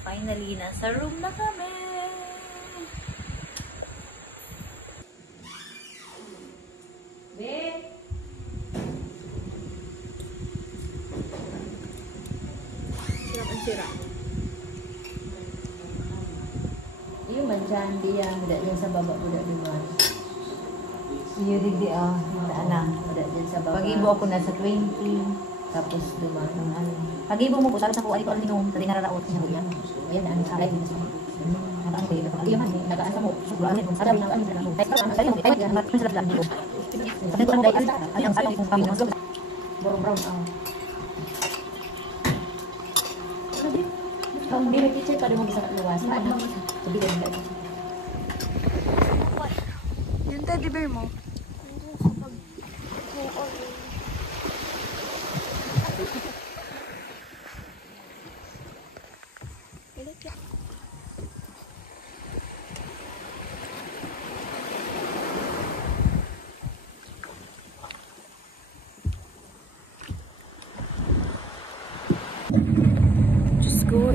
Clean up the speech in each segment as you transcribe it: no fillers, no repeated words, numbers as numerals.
Finally, nasa room na kami. Sira. Yung manjan diyan, dyan sa baba po na duman. Yung digdi anak, dyan sa baba. Pag-ibo ako na sa 20, tapos duman ng ano. Pag-ibo mo po, sabi sa kuwari ko ang linom, tali nararaot niya niya. Yan, ang salay din sa nakaan ko yung pag-iyaman, nakaan sa mo. Suranin mo, sabi nakaan sa mo. Sabi mo, ay, nakaan sa lang mo. Sabi ko ang day, ay, ang sabi kong pamilya. Brown, Kung hindi may teacher, pwede mo bisa luwas. Sabi ka nila. Yung teddy bear mo?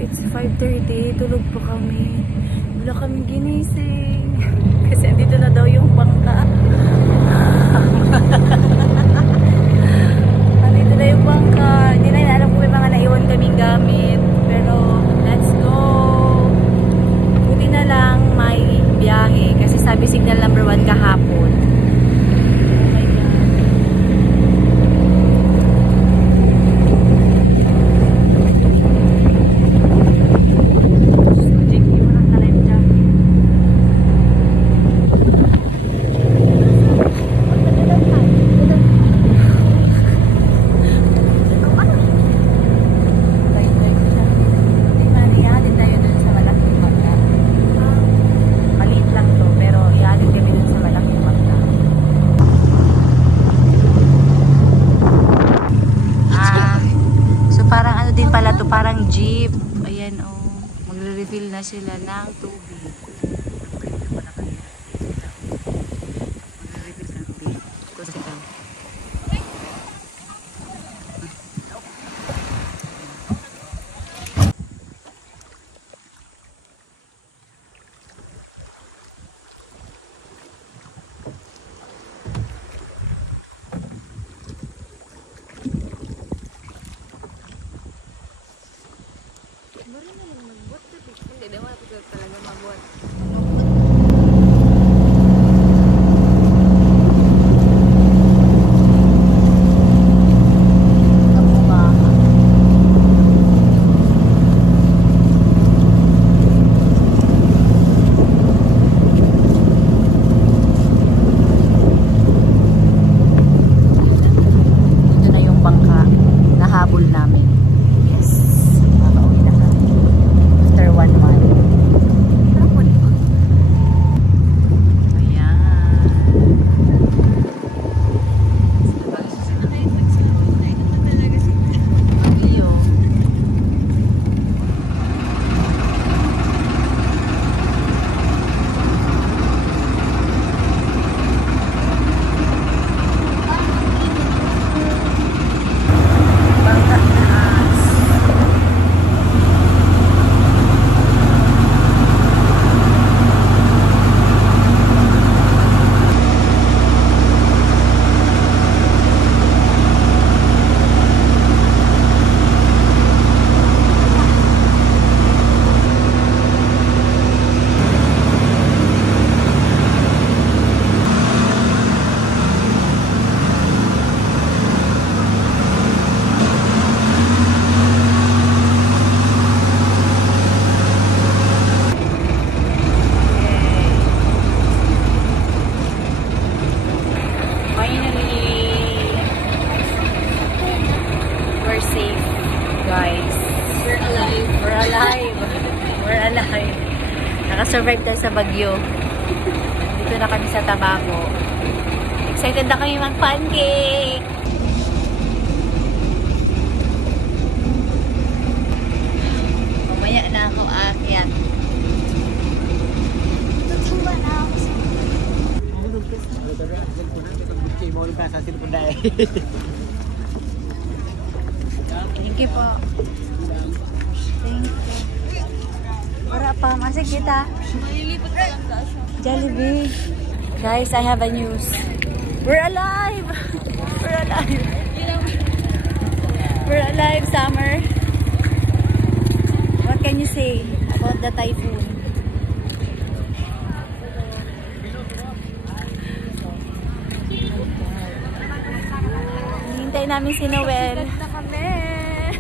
It's 5:30, tulog pa kami. Wala kami ginising. Kasi andito na daw yung bangka. Andito na yung bangka. Hindi na alam kung may mga naiwan kaming gamit. Pero, let's go. Buti na lang may biyahe. Kasi sabi signal number 1 kahapon. Parang jeep. Ayan magre-refill na sila ng tubig. Magre-refill ng tubig. Hindi daw ako talaga mabuhat. Ito na yung bangka na habol namin. Yes. Makauwi na kami. After 1 month. Nakasurvive tayo sa Bagyo. Dito na kami sa Tabaco. Excited na kami mag-pancake! Mamaya na ako aakyat. Thank you po. Thank you. Wala pa. Masig kita. Malilipat ka lang ka siya. Jollibee. Guys, I have a news. We're alive! We're alive! We're alive, Summer. What can you say about the typhoon? Hintay namin si Noel. Na kami.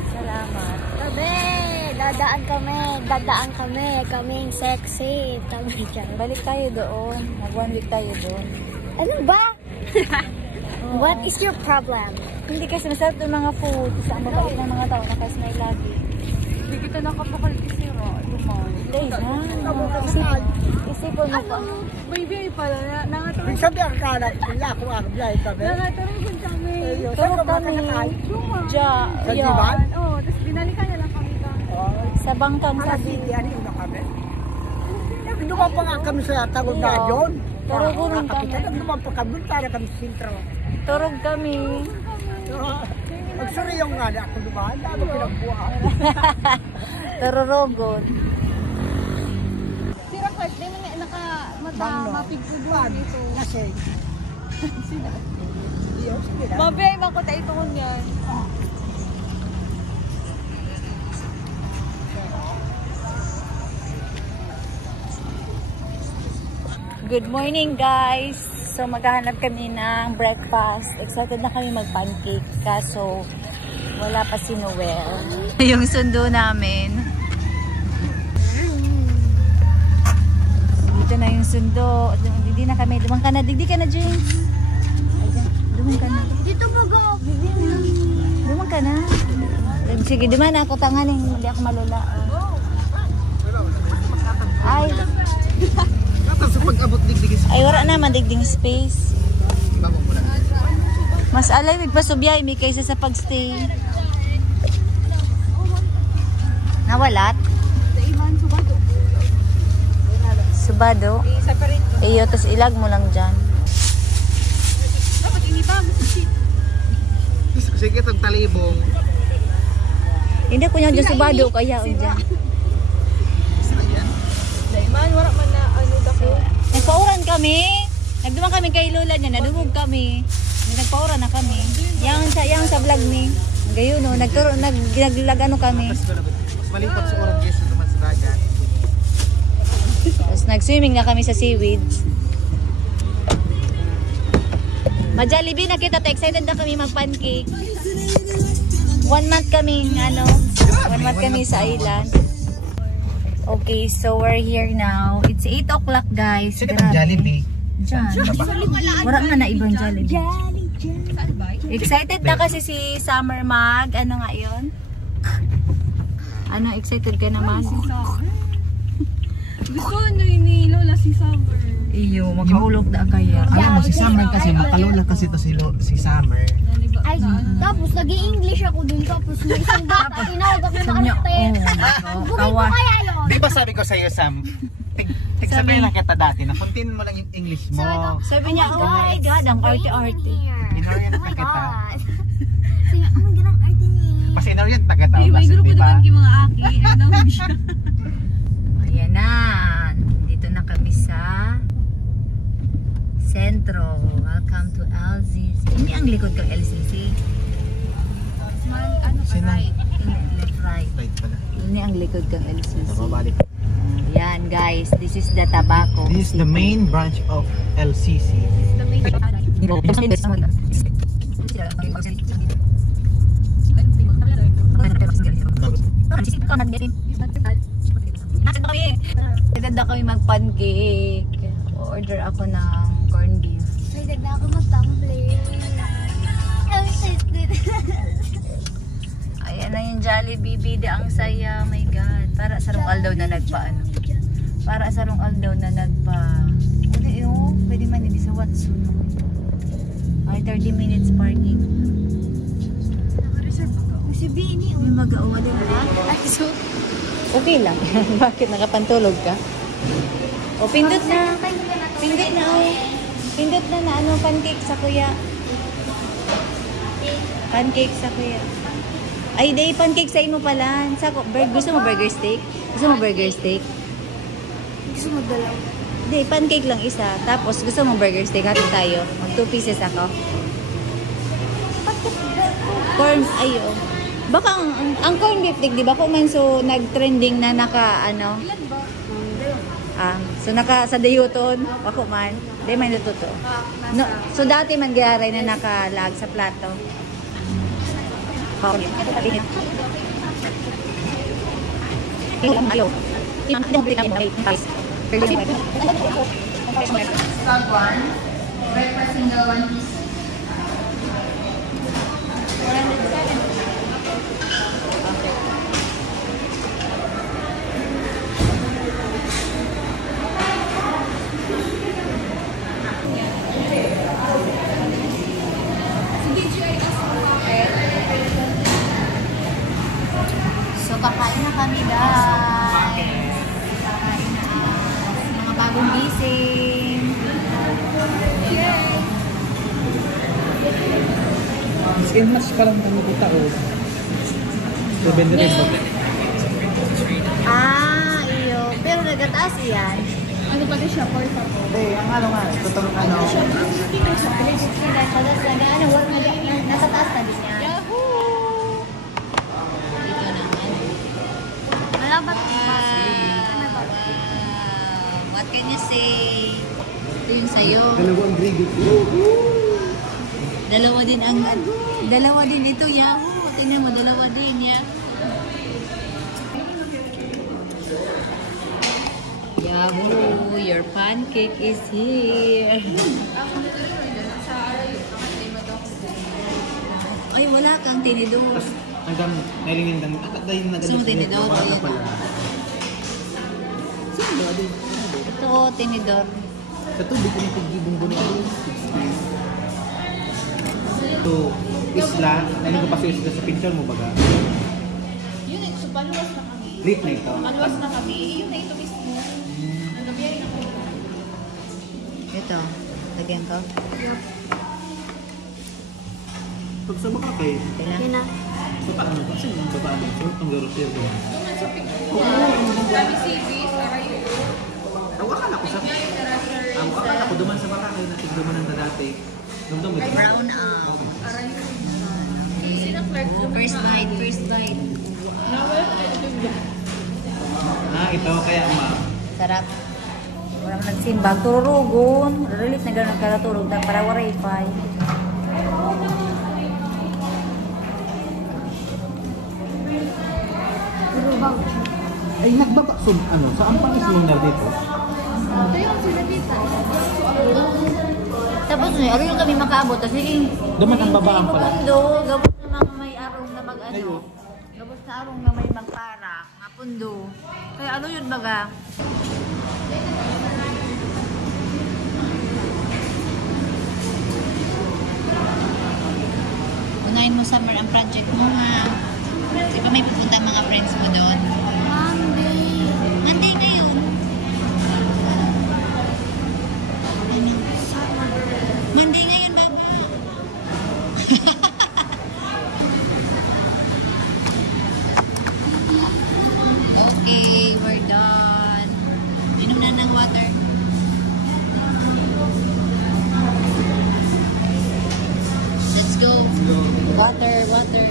Salamat. Dadaan kami. Kaming sexy. Kami dyan. Balik tayo doon. Mag-1 week tayo doon. Ano ba? What is your problem? Hindi kasi masarap yung mga food. Sa mabait ng mga tao, nakasmile lagi. Hindi kita nakapakalpisi mo. Guys, isipon mo pa. Baby ay pala. Nangatarong Sabi ang kanak, wala akong agblay kami. din kami. Turok kami. Ja, Sa yan. diban? Oo, tapos binalikan na lang kami ka. Sa bangkang Para sabi. city, ano na kami? Nagduman pa nga kami sa tagod na yun. Turugurin kami. Nagduman pa kami, tayo kami sa sintro. Turog kami. Magsuri yung nga na ako dumaan, dami pinagbuha. Tururogon. Sira Clark, di mo naka mapigpuduan dito. Nasing. Iyo, sige na. Babi ay makota ito yan. Good morning, guys. So, maghahanap kami ng breakfast. Excited na kami mag-pancake. Kaso, wala pa si Noel. Yung sundo namin. Dito na yung sundo. Hindi na kami. Dumang ka na. Digdi ka na, James. Dumang ka na. Dito mo go. Dumang ka na. Sige, duman na ako tanganin. Hindi ako malula. Ay. Ay, wala naman digding space. Mas alay, magpasubiyay mi kaysa sa pagstay. Nawalat? Subado? Iyo, tas ilag mo lang dyan. Dapat ini ba? Sige, itong talibong. Hindi ko dyan subado, kaya o dyan. Daiman, wala man na ano dako. Nagpauran kami. Nagduman kami kay Lola niya, nadungog kami. Nagpauran na kami. Yang sa vlog ni. Gayon no, naglag ano kami. Mas malipot sa urang guys na naman sa dagat. Tapos nag-swimming na kami sa seaweed. Ma-Jollibee na kita, excited na kami mag-pancake. 1 month kami, 1 month kami sa island. Okay, so we're here now. It's 8 o'clock, guys. Sige, itong Jollibee. Diyan. Wala nga na ibang Jollibee. Excited na kasi si Summer mag. Ano nga yun? Ano, excited ka naman? Gusto ni Lola si Summer. Iyo, maghulog na kaya. Alam mo, si Summer kasi, makalula kasi to si Summer. Ay, tapos nag-i-English ako dun. Tapos may isang bata. Tinawag ako na arte. Kawa. Kaya yun. Di ba sabi ko sa'yo, Sam? Sabihin lang kita dati, na continue mo lang yung English mo. Sabi niya, oh my God, ang arte-arte. Inorient na kita. Sabi, ang ganang arte niya. Mas inorient na kita. Ay, may grupo naman yung mga aki. Ano siya? Ayan na. Dito na kami sa Sentro. Welcome to LCC. Hindi ang likod ko LCC. Right. Left, right. Right pala. Hindi ang likod ng LCC. Mabalik. Yan guys, this is the tobacco. This is the main branch of LCC. Ganda kami mag-pancake. Order ako ng corned beef. Excited na ako mag-tumbling. Ayan na yung Jollibee, bida ang saya. Oh my God. Para sa rong aldaw na nagpaano. Para sa rong aldaw na nagpa. Ano yun? Pwede man hindi sa Watson. Ay, 30 minutes parking. Naka-reserve ako. Si Bini. May mag-awa din ba? Ay, so. Okay lang. Bakit nakapantulog ka? O, pindot na. Pindot na, oh. Pindot na ano, pancake sa kuya. Pancake sa kuya. Ay, day pancake sa imo pala. Gusto mo burger steak? Gusto mo burger steak? Gusto mo dalawa. Hindi, pancake lang isa. Tapos gusto mo burger steak? Hati tayo. Mag 2 pieces ako. Corn, ayo. Baka ang corn beef steak, di ba? Kung man so nag-trending na naka, ano? Ilan ba? So naka sa dayuton. Ako man. Di may natuto. No, so dati man garay na nakalag sa plato. Corn beef. Ayaw. Stop one. Breakfast single one piece. So kakain na kami guys. Kakain na mga bagong gising. Skin match pa lang kami kita o. So, benda rin ba? Iyo. Pero nagataas yan. Ano pati siya? Pork ako. Hindi, ang ano nga. Totoo ano. Nasa taas na din yan. Yahoo! Dito naman. Malabat ba? What can you say? Ito yung sayo. Dalawang gravy. Dalawa din ito, Yahoo. Tingnan mo, dalawa din, Yahoo. Yahoo, your pancake is here. Ay, wala kang tinidor. Ang dami. Nailing yung dami. Dahil na Gusto mo tinidor? Baka pala. Ito, tinidor. Sa tubig ko yung pagbibong buno. So, isla. Nailing ko pa sa isla sa picture mo baga. Yun eh, so paluwas na kami. Late na ito. Paluwas na kami. Yun na ito mismo. Nagabiyahin ako. Ito, lagyan ko. Pag sa baka kayo, Okay na. Kina. sa paano ba? Saan yung babae? So, ang garo siya doon. Tuman sa picture. Sabi CVs, karayo. Ang akala ko sa... Ang akala ko duman sa baka kayo natin duman ng dati. Dumdum ito. Brown out. Sino clerk? First bite, first bite. Ah, ito kaya ma'am. Sarap. Walang nagsimbag. Tururugon. Relief na gano'n nagkaraturog. Para waray pa. Ay, nagbaba. So, ano, saan pa is yung dito? Ito yung sila dito. Tapos ano yung kami makaabot. Kasi Duman ang babaan pala. pundo. Gabos na mga may arong na mag-ano. Gabos na arong na may magpara. Nga pundo. Kaya ano yun baga? Unahin mo summer ang project mo ha. Di ba may pupunta mga friends mo doon? Monday. Monday ngayon. Monday ngayon baga. Okay, we're done. Inom na ng water. Let's go. Water, water.